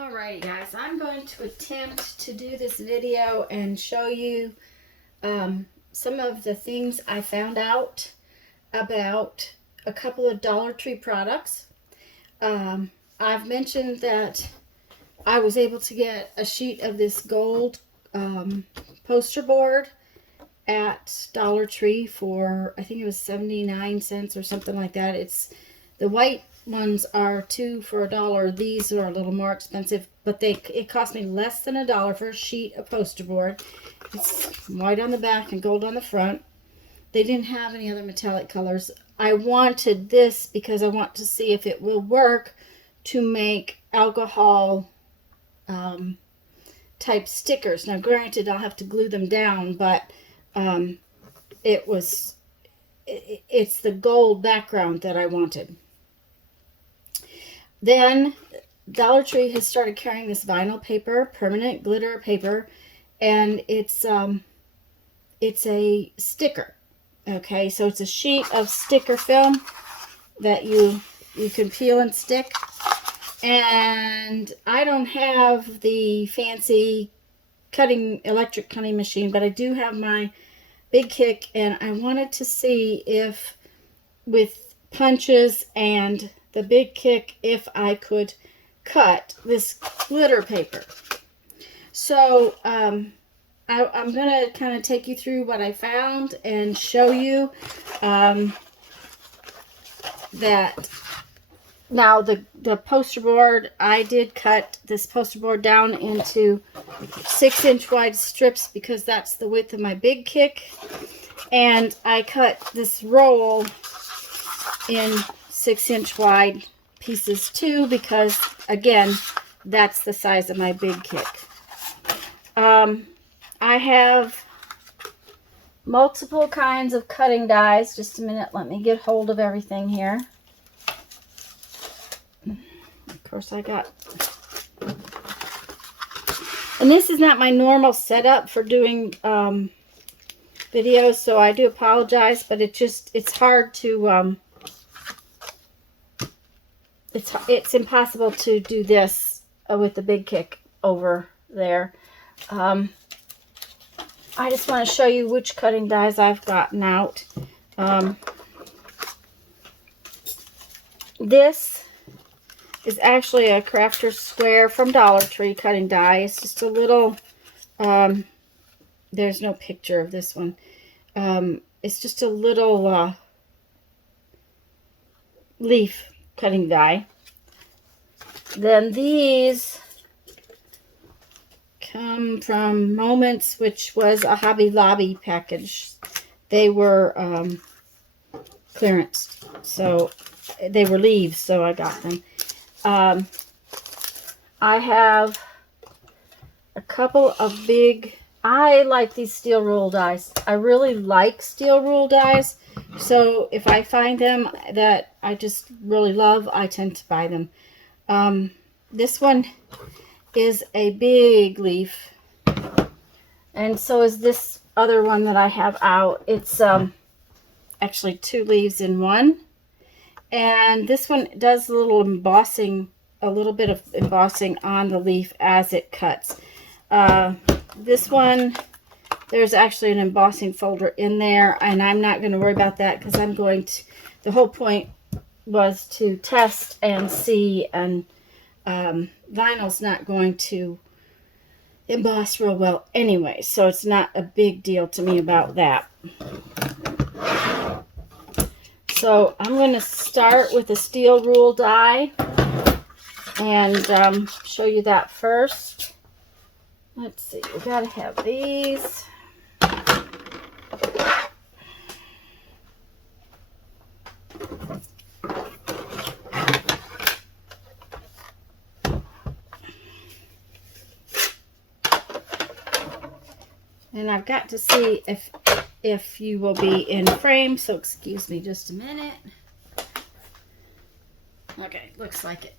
Alrighty guys, I'm going to attempt to do this video and show you some of the things I found out about a couple of Dollar Tree products. I've mentioned that I was able to get a sheet of this gold poster board at Dollar Tree for, I think it was 79 cents or something like that. It's the white ones are $2 for $1. These are a little more expensive, but it cost me less than $1 for a sheet of poster board. It's white on the back and gold on the front. They didn't have any other metallic colors. I wanted this because I want to see if it will work to make alcohol type stickers. Now granted, I'll have to glue them down, but it's the gold background that I wanted. Then Dollar Tree has started carrying this vinyl paper, permanent glitter paper, and it's a sticker. Okay, so it's a sheet of sticker film that you can peel and stick. And I don't have the fancy electric cutting machine, but I do have my Big Kick, and I wanted to see if with punches and the Big Kick, if I could cut this glitter paper. So I'm going to kind of take you through what I found and show you that now the poster board, I did cut this poster board down into 6-inch wide strips because that's the width of my Big Kick. And I cut this roll in 6-inch wide pieces too, because again, that's the size of my Big Kick. I have multiple kinds of cutting dies. Just a minute, let me get hold of everything here. Of course I got, and this is not my normal setup for doing videos, so I do apologize, but it's hard to it's impossible to do this with the Big Kick over there. I just want to show you which cutting dies I've gotten out. This is actually a Crafter's Square from Dollar Tree cutting die. It's just a little, there's no picture of this one. It's just a little leaf cutting die. Then these come from Moments, which was a Hobby Lobby package. They were clearance, so they were leaves, so I got them. I have a couple of big, I like these steel rule dies. I really like steel rule dies, so if I find them that I just really love, I tend to buy them. This one is a big leaf, and so is this other one that I have out. It's actually 2 leaves in one, and this one does a little embossing, a little bit of embossing on the leaf as it cuts. This one, there's actually an embossing folder in there, and I'm not going to worry about that because I'm going to, the whole point was to test and see, and vinyl's not going to emboss real well anyway, so it's not a big deal to me about that. So I'm going to start with a steel rule die and show you that first. Let's see, we gotta have these. And I've got to see if you will be in frame, so excuse me just a minute. Okay, looks like it.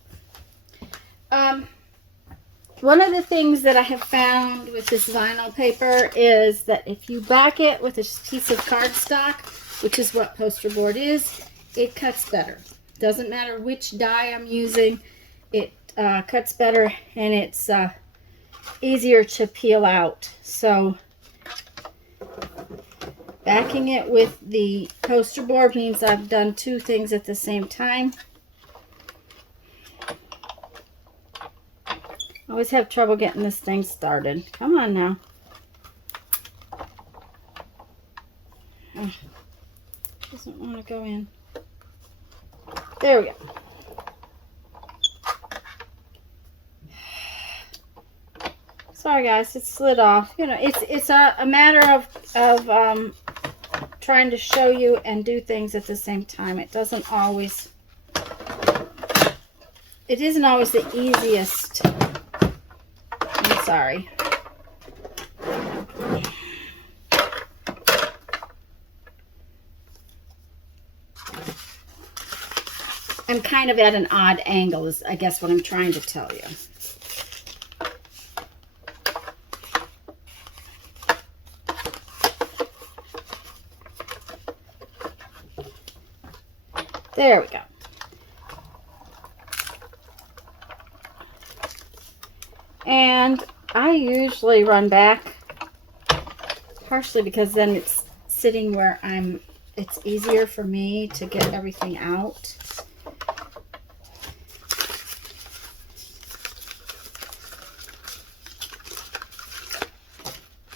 One of the things that I have found with this vinyl paper is that if you back it with a piece of cardstock, which is what poster board is, it cuts better. Doesn't matter which die I'm using, it cuts better, and it's easier to peel out. So backing it with the poster board means I've done two things at the same time. I always have trouble getting this thing started. Come on now. Oh, doesn't want to go in. There we go. Sorry guys, it slid off. You know, it's a matter of trying to show you and do things at the same time. It isn't always the easiest. I'm sorry. I'm kind of at an odd angle is I guess what I'm trying to tell you. There we go. And I usually run back, partially because then it's sitting where it's easier for me to get everything out.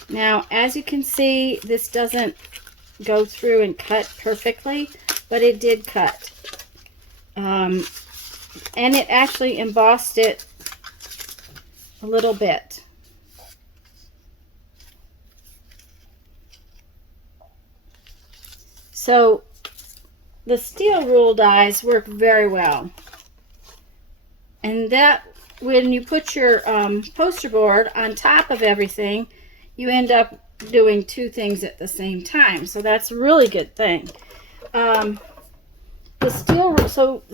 Now, as you can see, this doesn't go through and cut perfectly, but it did cut. And it actually embossed it a little bit. So the steel rule dies work very well. And that, when you put your poster board on top of everything, you end up doing two things at the same time. So that's a really good thing. The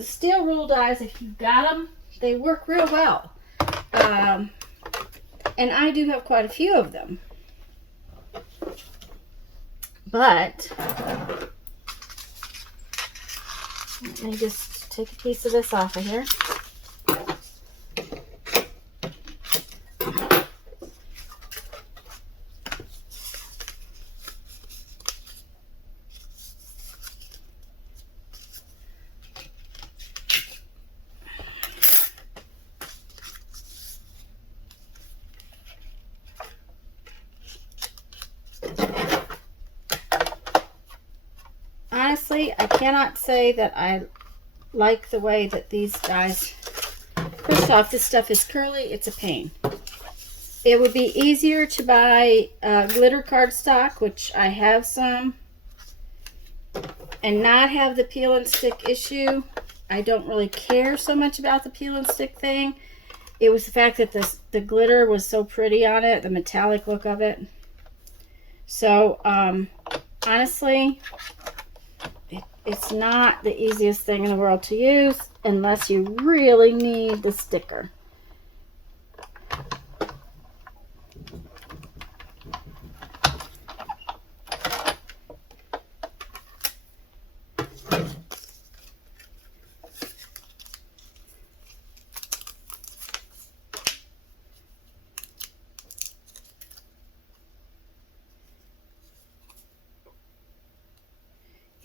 steel rule dies, if you've got them, they work real well. And I do have quite a few of them. But let me just take a piece of this off of here. Honestly, I cannot say that I like the way that these dies. First off, this stuff is curly. It's a pain. It would be easier to buy glitter cardstock, which I have some, and not have the peel and stick issue. I don't really care so much about the peel and stick thing. It was the fact that the glitter was so pretty on it, the metallic look of it. So, honestly, it's not the easiest thing in the world to use unless you really need the sticker.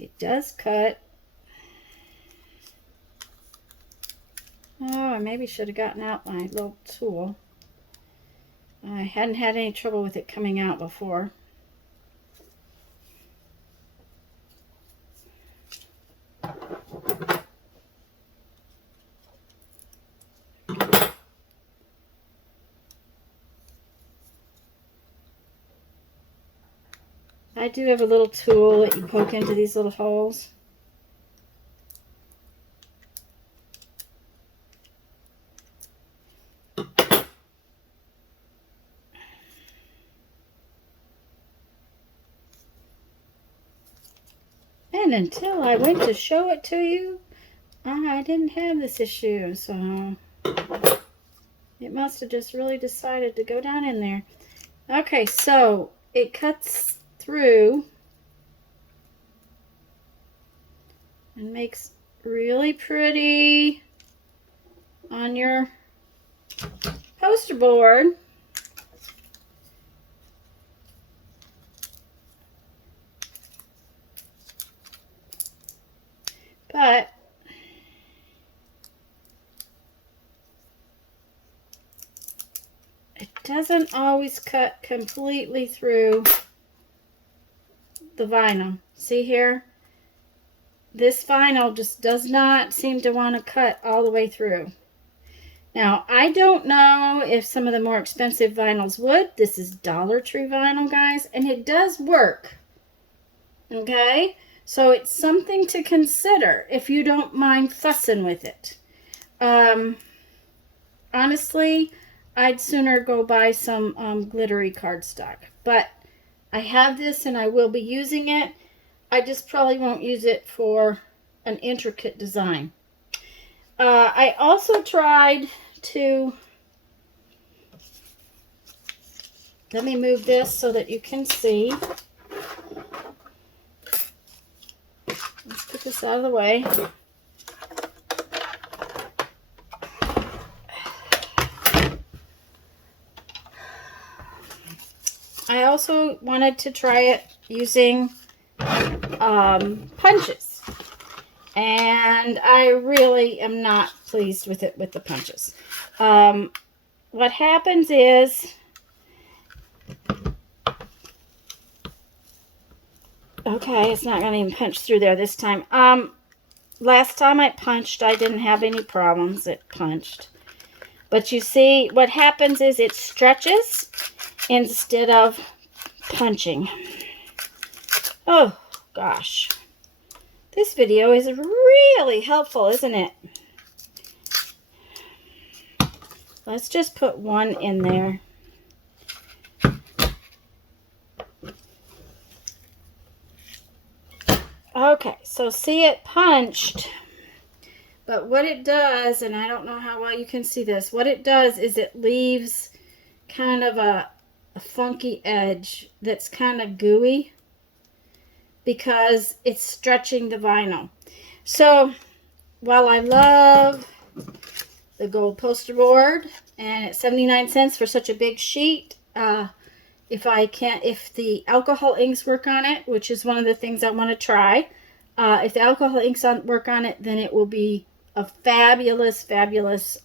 It does cut. Oh, I maybe should have gotten out my little tool. I hadn't had any trouble with it coming out before. I do have a little tool that you poke into these little holes. And until I went to show it to you, I didn't have this issue, so it must have just really decided to go down in there. Okay, so it cuts through and makes really pretty on your poster board. But it doesn't always cut completely through the vinyl. See here? This vinyl just does not seem to want to cut all the way through. Now, I don't know if some of the more expensive vinyls would. This is Dollar Tree vinyl, guys, and it does work. Okay? So it's something to consider if you don't mind fussing with it. Honestly, I'd sooner go buy some glittery cardstock. But I have this and I will be using it. I just probably won't use it for an intricate design. I also tried to... Let me move this so that you can see. Let's put this out of the way. I also wanted to try it using punches. And I really am not pleased with it with the punches. What happens is... Okay, it's not going to even punch through there this time. Last time I punched, I didn't have any problems. It punched. But you see, what happens is it stretches instead of punching. Oh, gosh. This video is really helpful, isn't it? Let's just put one in there. Okay, so see, it punched, but what it does, and I don't know how well you can see this, what it does is it leaves kind of a funky edge that's kind of gooey because it's stretching the vinyl. So while I love the gold poster board and it's 79 cents for such a big sheet, if the alcohol inks work on it, which is one of the things I want to try, if the alcohol inks work on it, then it will be a fabulous, fabulous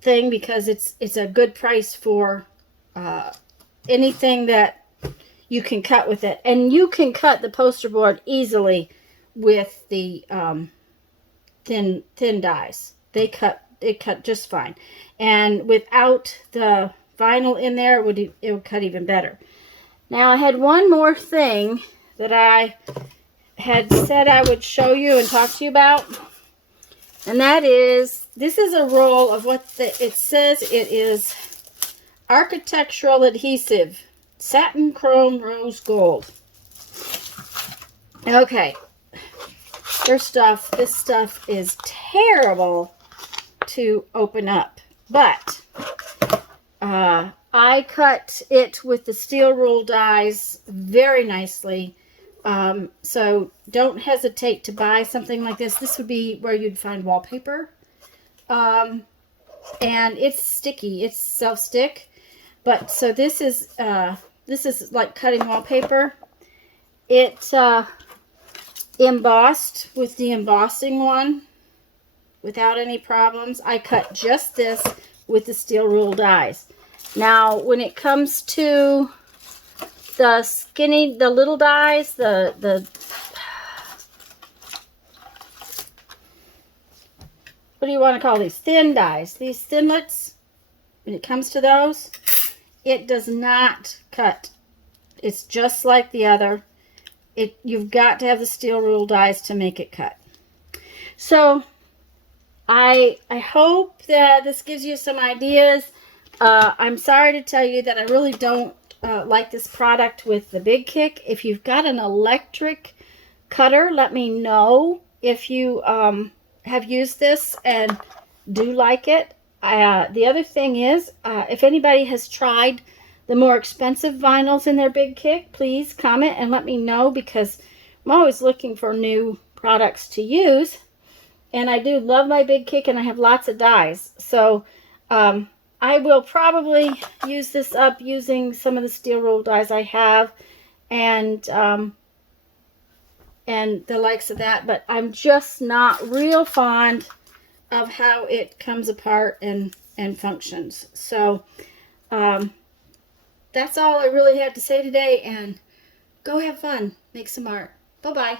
thing, because it's a good price for anything that you can cut with it. And you can cut the poster board easily with the thin dies. They cut just fine. And without the vinyl in there, it would cut even better. Now, I had one more thing that I had said I would show you and talk to you about, and that is, this is a roll of what it says. It is architectural adhesive, satin chrome rose gold. Okay, first off, this stuff is terrible to open up, but I cut it with the steel rule dies very nicely. So don't hesitate to buy something like this. This would be where you'd find wallpaper. And it's sticky. It's self-stick. But so this is like cutting wallpaper. It embossed with the embossing one without any problems. I cut just this with the steel rule dies. Now, when it comes to the little dies, the what do you want to call these? Thin dies. These thinlets, when it comes to those, it does not cut. It's just like the other. You've got to have the steel rule dies to make it cut. So, I hope that this gives you some ideas. I'm sorry to tell you that I really don't like this product with the Big Kick. If you've got an electric cutter, let me know if you have used this and do like it. The other thing is, if anybody has tried the more expensive vinyls in their Big Kick, please comment and let me know, because I'm always looking for new products to use. And I do love my Big Kick, and I have lots of dies. So I will probably use this up using some of the steel roll dies I have, and the likes of that. But I'm just not real fond of how it comes apart and functions. So that's all I really had to say today, and go have fun, make some art. Bye-bye.